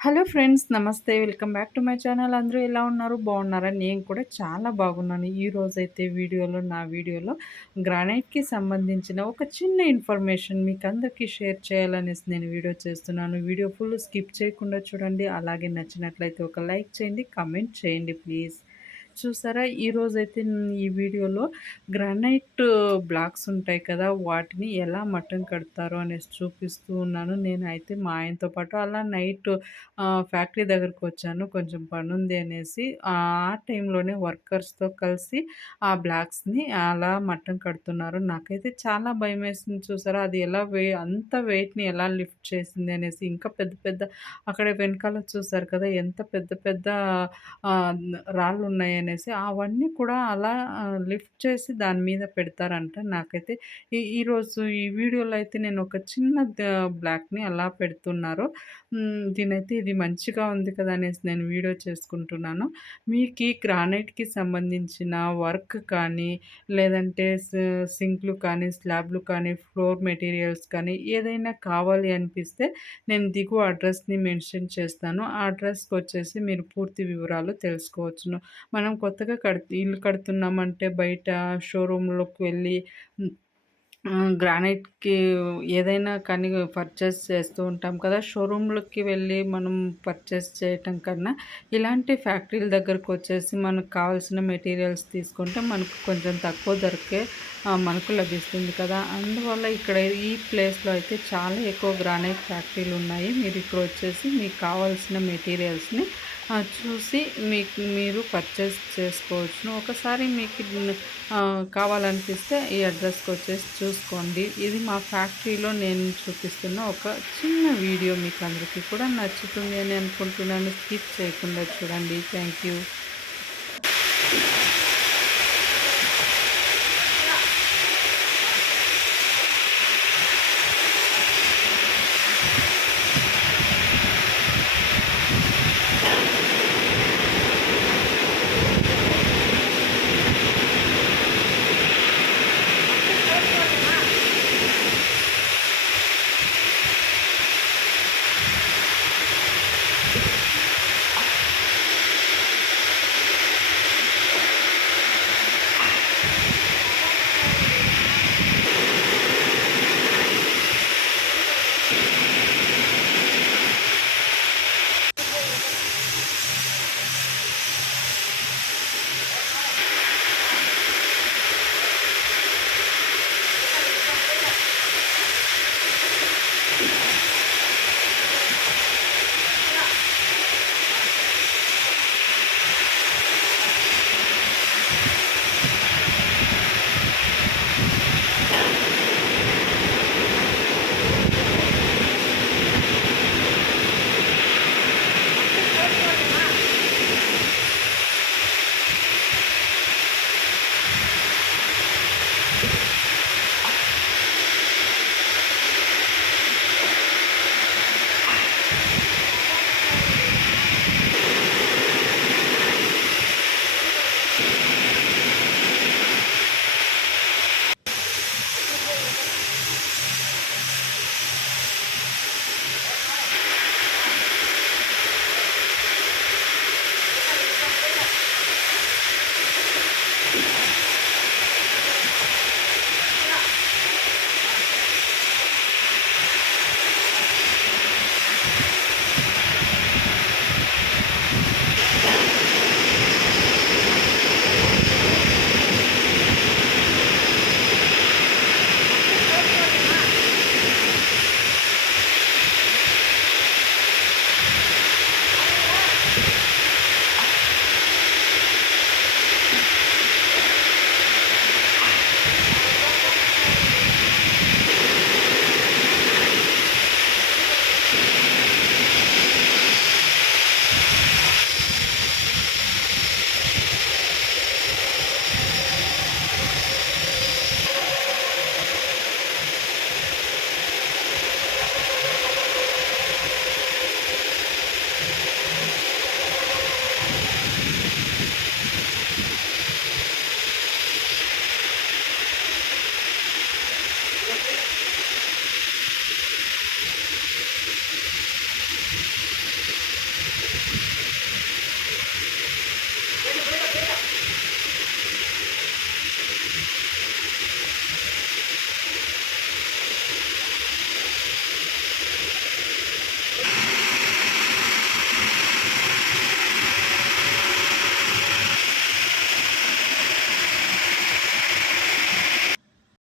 Hello friends నమస్తే. Welcome back to my channel. అందరూ ఎలా ఉన్నారు? బాగున్నారా? నేను కూడా చాలా బాగున్నాను. ఈరోజైతే నా వీడియోలో గ్రానైట్‌కి సంబంధించిన ఒక చిన్న ఇన్ఫర్మేషన్ మీకందరికీ షేర్ చేయాలనేసి నేను వీడియో చేస్తున్నాను. వీడియో ఫుల్ స్కిప్ చేయకుండా చూడండి. అలాగే నచ్చినట్లయితే ఒక లైక్ చేయండి, కామెంట్ చేయండి ప్లీజ్. చూసారా ఈరోజైతే ఈ వీడియోలో గ్రానైట్ బ్లాక్స్ ఉంటాయి కదా! వాటిని ఎలా మట్టం కడతారో అనేసి చూపిస్తూ ఉన్నాను. నేనైతే మా ఆయనతో పాటు అలా నైట్ ఫ్యాక్టరీ దగ్గరకొచ్చాను. కొంచెం పనుంది అనేసి. ఆ టైంలోనే వర్కర్స్‌తో కలిసి ఆ బ్లాక్స్‌ని అలా మట్టం కడుతున్నారు. నాకైతే చాలా భయమేసింది చూసారా! అది ఎలా అంత వెయిట్‌ని ఎలా లిఫ్ట్ చేసింది అనేసి. ఇంకా పెద్ద పెద్ద అక్కడ వెనకాల చూసారు కదా! ఎంత పెద్ద పెద్ద రాళ్ళున్నాయనేసి. అవన్నీ కూడా అలా లిఫ్ట్ చేసి దాని మీద పెడతారంట. నాకైతే ఈరోజు ఈ వీడియోలో అయితే నేను ఒక చిన్న బ్లాక్‌ని అలా పెడుతున్నారు. దీనైతే ఇది మంచిగా ఉంది కదా! అనేసి నేను వీడియో చేసుకుంటున్నాను. మీకీ గ్రానైట్‌కి సంబంధించిన వర్క్ కానీ, లేదంటే సింక్‌లు కానీ, స్లాబ్‌లు కానీ, ఫ్లోర్ మెటీరియల్స్ కానీ ఏదైనా కావాలి అనిపిస్తే నేను దిగువ అడ్రస్‌ని మెన్షన్ చేస్తాను. ఆ అడ్రస్‌కొచ్చేసి మీరు పూర్తి వివరాలు తెలుసుకోవచ్చును. మనం కొత్తగా ఇల్లు కడుతున్నామంటే బయట షోరూమ్‌లోకి వెళ్ళి హ్మ్. గ్రానైట్‌కి ఏదైనా కానీ పర్చేస్ చేస్తూ ఉంటాం కదా! షోరూమ్‌లకి వెళ్ళి మనం పర్చేస్ చేయటం కన్నా, ఇలాంటి ఫ్యాక్టరీల దగ్గరకొచ్చేసి మనకు కావాల్సిన మెటీరియల్స్ తీసుకుంటే మనకు కొంచెం తక్కువ ధరకే మనకు లభిస్తుంది కదా! అందువల్ల ఇక్కడ ఈ ప్లేస్‌లో అయితే చాలా ఎక్కువ గ్రానైట్ ఫ్యాక్టరీలున్నాయి. మీరిక్కడొచ్చేసి మీకు కావాల్సిన మెటీరియల్స్‌ని చూసి మీరు పర్చేస్ చేసుకోవచ్చును. ఒకసారి మీకు కావాలనిపిస్తే ఈ అడ్రస్‌కొచ్చేసి చూసుకోండి. ఇది మా ఫ్యాక్టరీలో నేను చూపిస్తున్న ఒక చిన్న వీడియో. మీకందరికీ కూడా నచ్చుతుంది అని అనుకుంటున్నాను. స్కిప్ చేయకుండా చూడండి. Thank you.